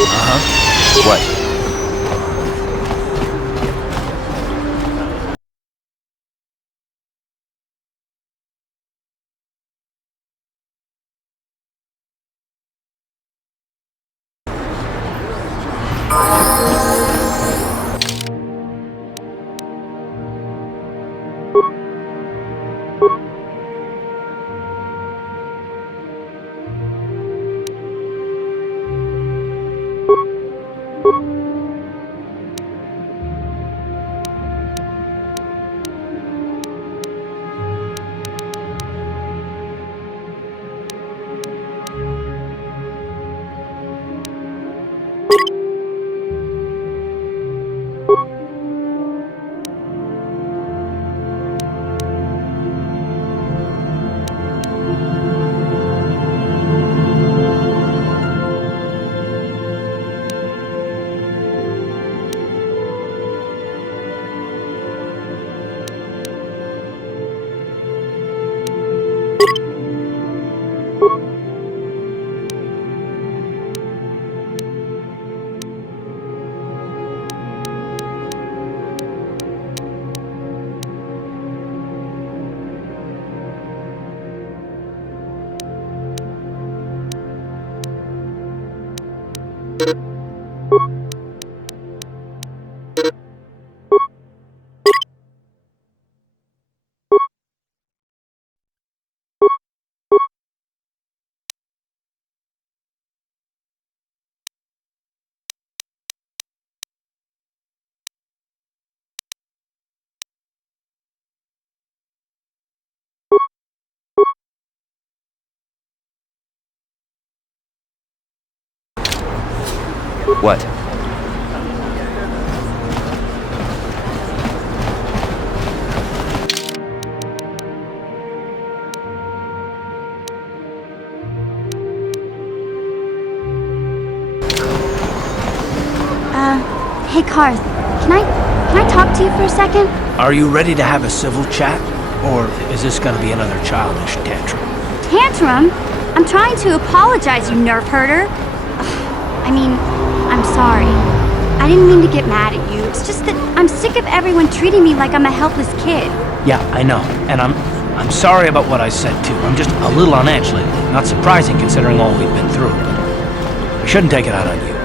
Uh-huh. What? What? Hey Karth, can I talk to you for a second? Are you ready to have a civil chat? Or is this gonna be another childish tantrum? Tantrum? I'm trying to apologize, you nerve herder. I mean, I'm sorry. I didn't mean to get mad at you. It's just that I'm sick of everyone treating me like I'm a helpless kid. Yeah, I know. And I'm sorry about what I said too. I'm just a little on edge lately. Not surprising considering all we've been through, but we shouldn't take it out on you.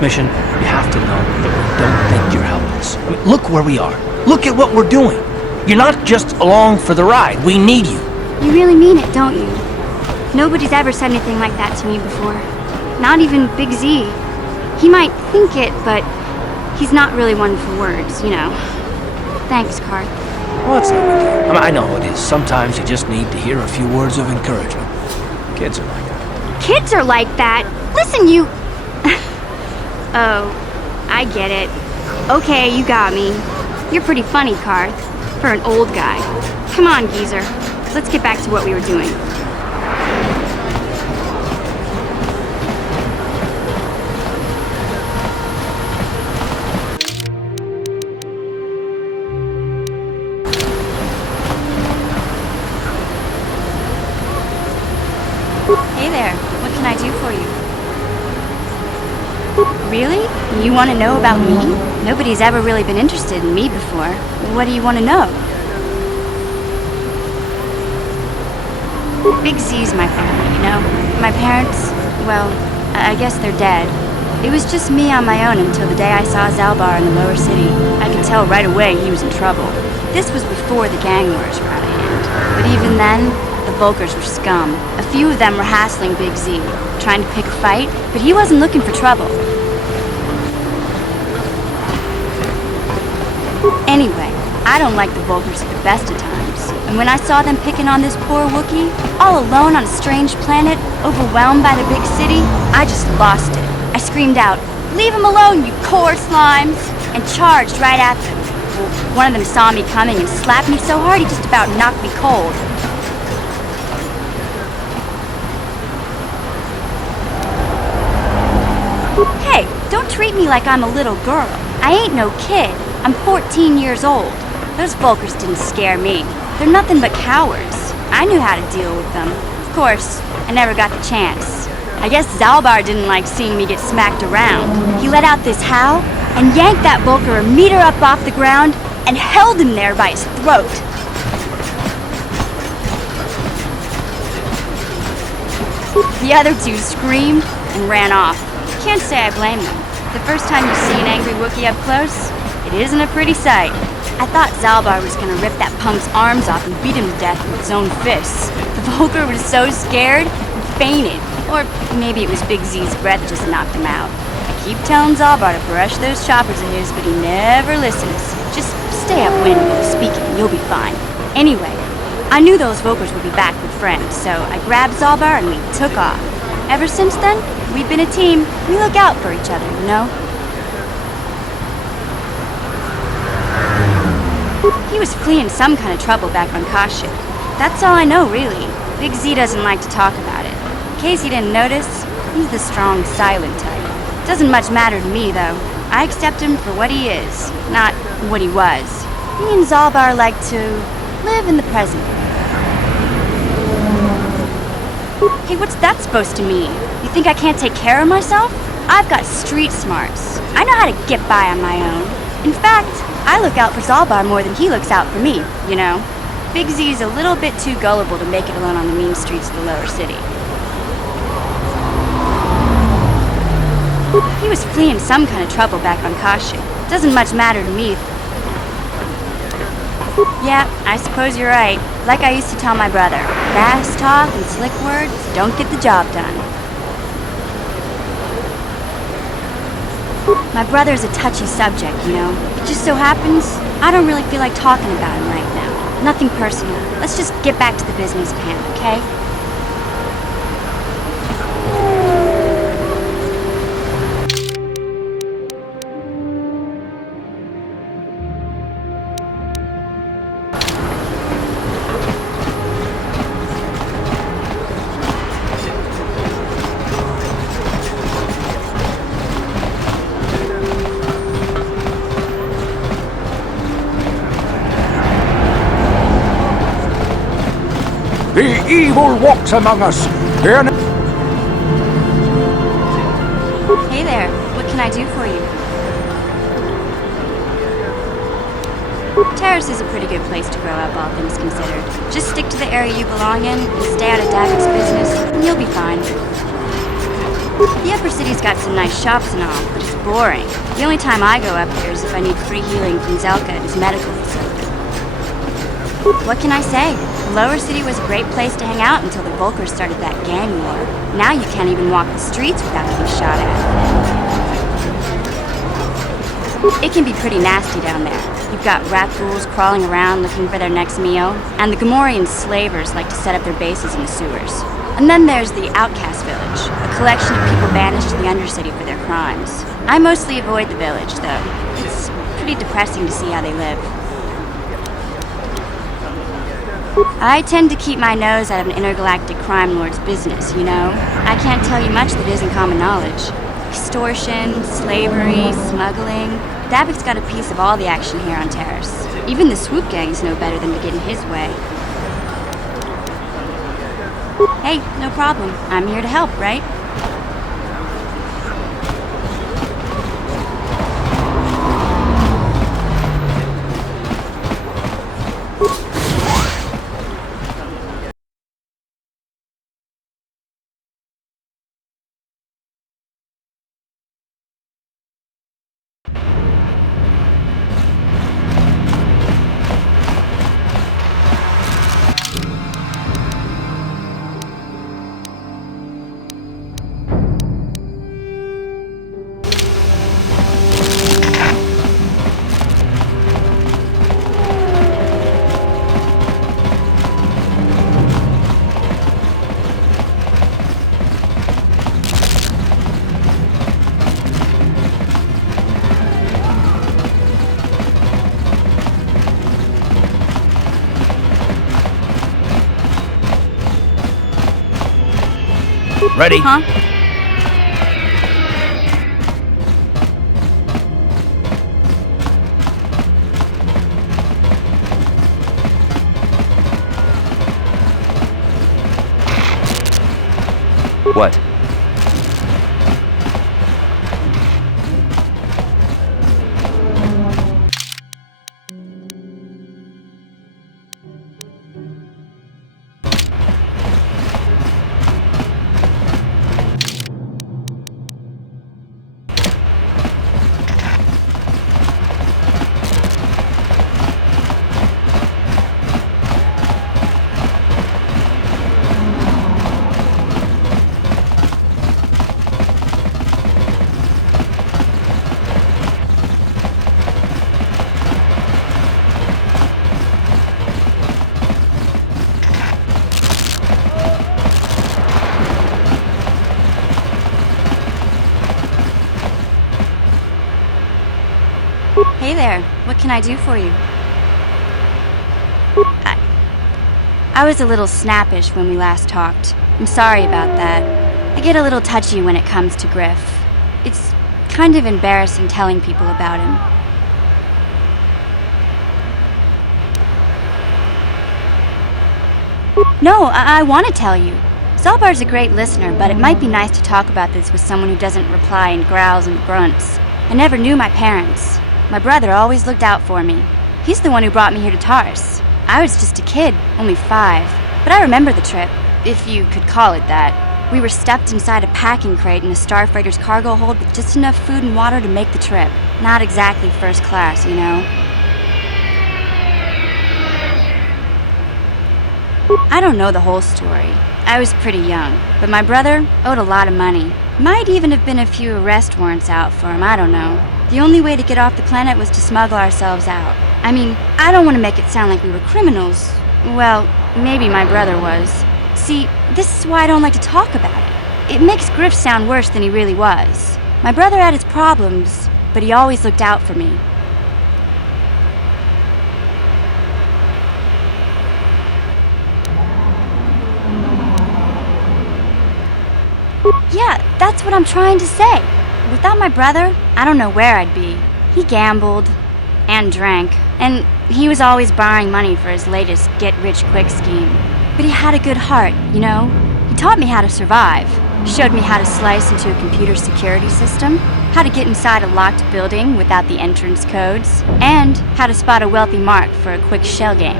Mission, you have to know that we don't think you're helpless. I mean, look where we are. Look at what we're doing. You're not just along for the ride. We need you. You really mean it, don't you? Nobody's ever said anything like that to me before. Not even Big Z. He might think it, but he's not really one for words, you know. Thanks, Karth. Well, it's no big deal. I mean, I know it is. Sometimes you just need to hear a few words of encouragement. Kids are like that. Kids are like that? Listen, you... Oh, I get it. Okay, you got me. You're pretty funny, Karth, for an old guy. Come on, geezer. Let's get back to what we were doing. Hey there, what can I do for you? Really? You want to know about me? Nobody's ever really been interested in me before. What do you want to know? Big Z's my family, you know? My parents, well, I guess they're dead. It was just me on my own until the day I saw Zalbar in the lower city. I could tell right away he was in trouble. This was before the gang wars were out of hand. But even then, the Volkers were scum. A few of them were hassling Big Z, trying to pick a fight, but he wasn't looking for trouble. Anyway, I don't like the Volkers at the best of times. And when I saw them picking on this poor Wookiee, all alone on a strange planet, overwhelmed by the big city, I just lost it. I screamed out, "Leave him alone, you core slimes!" and charged right at them. Well, one of them saw me coming and slapped me so hard he just about knocked me cold. Hey, don't treat me like I'm a little girl. I ain't no kid. I'm 14 years old. Those Volkers didn't scare me. They're nothing but cowards. I knew how to deal with them. Of course, I never got the chance. I guess Zalbar didn't like seeing me get smacked around. He let out this howl and yanked that Volker a meter up off the ground and held him there by his throat. The other two screamed and ran off. Can't say I blame them. The first time you see an angry Wookiee up close, it isn't a pretty sight. I thought Zalbar was gonna rip that punk's arms off and beat him to death with his own fists. The Volker was so scared, he fainted. Or maybe it was Big Z's breath just knocked him out. I keep telling Zalbar to brush those choppers of his, but he never listens. Just stay upwind while he's speaking and you'll be fine. Anyway, I knew those Volkers would be back with friends, so I grabbed Zalbar and we took off. Ever since then, we've been a team. We look out for each other, you know? He was fleeing some kind of trouble back on Kashyyyk. That's all I know, really. Big Z doesn't like to talk about it. In case you didn't notice, he's the strong, silent type. Doesn't much matter to me, though. I accept him for what he is, not what he was. Me and Zalbar like to live in the present. Hey, what's that supposed to mean? You think I can't take care of myself? I've got street smarts. I know how to get by on my own. In fact, I look out for Zalbar more than he looks out for me, you know? Big Z's a little bit too gullible to make it alone on the mean streets of the lower city. He was fleeing some kind of trouble back on Kashyyyk. Doesn't much matter to me. Yeah, I suppose you're right. Like I used to tell my brother, fast talk and slick words don't get the job done. My brother's a touchy subject, you know. It just so happens, I don't really feel like talking about him right now. Nothing personal. Let's just get back to the business of hand, okay? The evil walks among us. Hey there, what can I do for you? Terrace is a pretty good place to grow up, all things considered. Just stick to the area you belong in and stay out of Davik's business, and you'll be fine. The upper city's got some nice shops and all, but it's boring. The only time I go up here is if I need free healing from Zelka at his medical facility. What can I say? The lower city was a great place to hang out until the Volkers started that gang war. Now you can't even walk the streets without getting shot at. It can be pretty nasty down there. You've got rat ghouls crawling around looking for their next meal, and the Gamorrean slavers like to set up their bases in the sewers. And then there's the Outcast Village, a collection of people banished to the Undercity for their crimes. I mostly avoid the village, though. It's pretty depressing to see how they live. I tend to keep my nose out of an intergalactic crime lord's business, you know? I can't tell you much that isn't common knowledge. Extortion, slavery, smuggling. Davik's got a piece of all the action here on Terrace. Even the swoop gangs know better than to get in his way. Hey, no problem. I'm here to help, right? Ready? Huh? What? Hey there, what can I do for you? I was a little snappish when we last talked. I'm sorry about that. I get a little touchy when it comes to Griff. It's kind of embarrassing telling people about him. No, I want to tell you. Zalbar's a great listener, but it might be nice to talk about this with someone who doesn't reply in growls and grunts. I never knew my parents. My brother always looked out for me. He's the one who brought me here to Tars. I was just a kid, only 5. But I remember the trip, if you could call it that. We were stuffed inside a packing crate in a starfreighter's cargo hold with just enough food and water to make the trip. Not exactly first class, you know? I don't know the whole story. I was pretty young, but my brother owed a lot of money. Might even have been a few arrest warrants out for him, I don't know. The only way to get off the planet was to smuggle ourselves out. I mean, I don't want to make it sound like we were criminals. Well, maybe my brother was. See, this is why I don't like to talk about it. It makes Griff sound worse than he really was. My brother had his problems, but he always looked out for me. Yeah, that's what I'm trying to say. Without my brother, I don't know where I'd be. He gambled and drank, and he was always borrowing money for his latest get-rich-quick scheme. But he had a good heart, you know? He taught me how to survive, showed me how to slice into a computer security system, how to get inside a locked building without the entrance codes, and how to spot a wealthy mark for a quick shell game.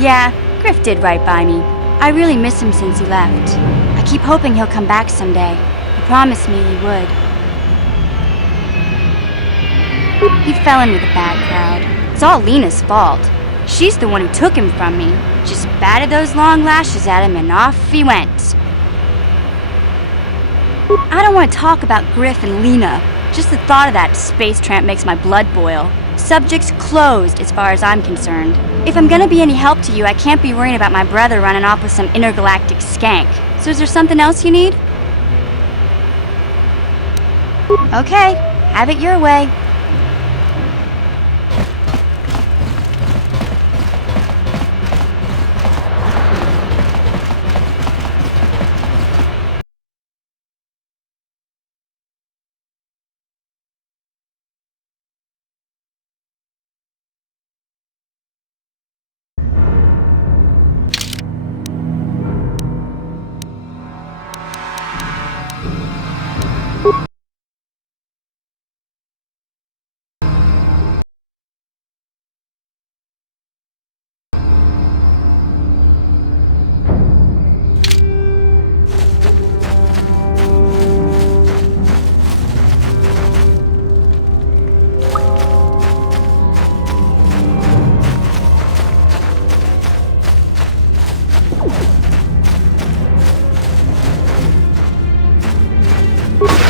Yeah, Griff did right by me. I really miss him since he left. I keep hoping he'll come back someday. He promised me he would. He fell in with a bad crowd. It's all Lena's fault. She's the one who took him from me. Just batted those long lashes at him and off he went. I don't want to talk about Griff and Lena. Just the thought of that space tramp makes my blood boil. Subject's closed as far as I'm concerned. If I'm gonna be any help to you, I can't be worrying about my brother running off with some intergalactic skank. So is there something else you need? Okay, have it your way.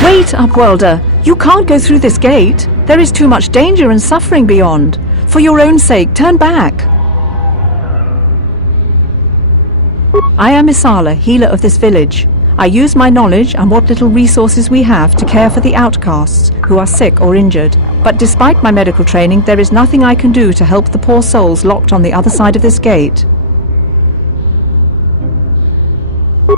Wait, Upwelder! You can't go through this gate. There is too much danger and suffering beyond. For your own sake, turn back. I am Isala, healer of this village. I use my knowledge and what little resources we have to care for the outcasts who are sick or injured. But despite my medical training, there is nothing I can do to help the poor souls locked on the other side of this gate.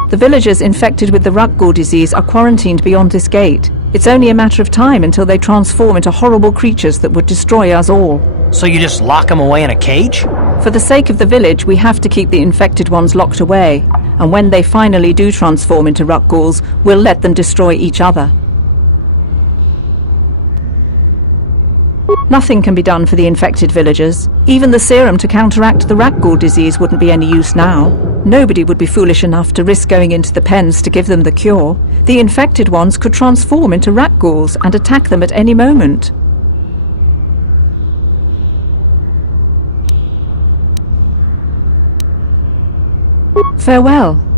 The villagers infected with the Rukgul disease are quarantined beyond this gate. It's only a matter of time until they transform into horrible creatures that would destroy us all. So you just lock them away in a cage? For the sake of the village, we have to keep the infected ones locked away, and when they finally do transform into ruck ghouls, we'll let them destroy each other. Nothing can be done for the infected villagers. Even the serum to counteract the rat ghoul disease wouldn't be any use now. Nobody would be foolish enough to risk going into the pens to give them the cure. The infected ones could transform into rat ghouls and attack them at any moment. Farewell.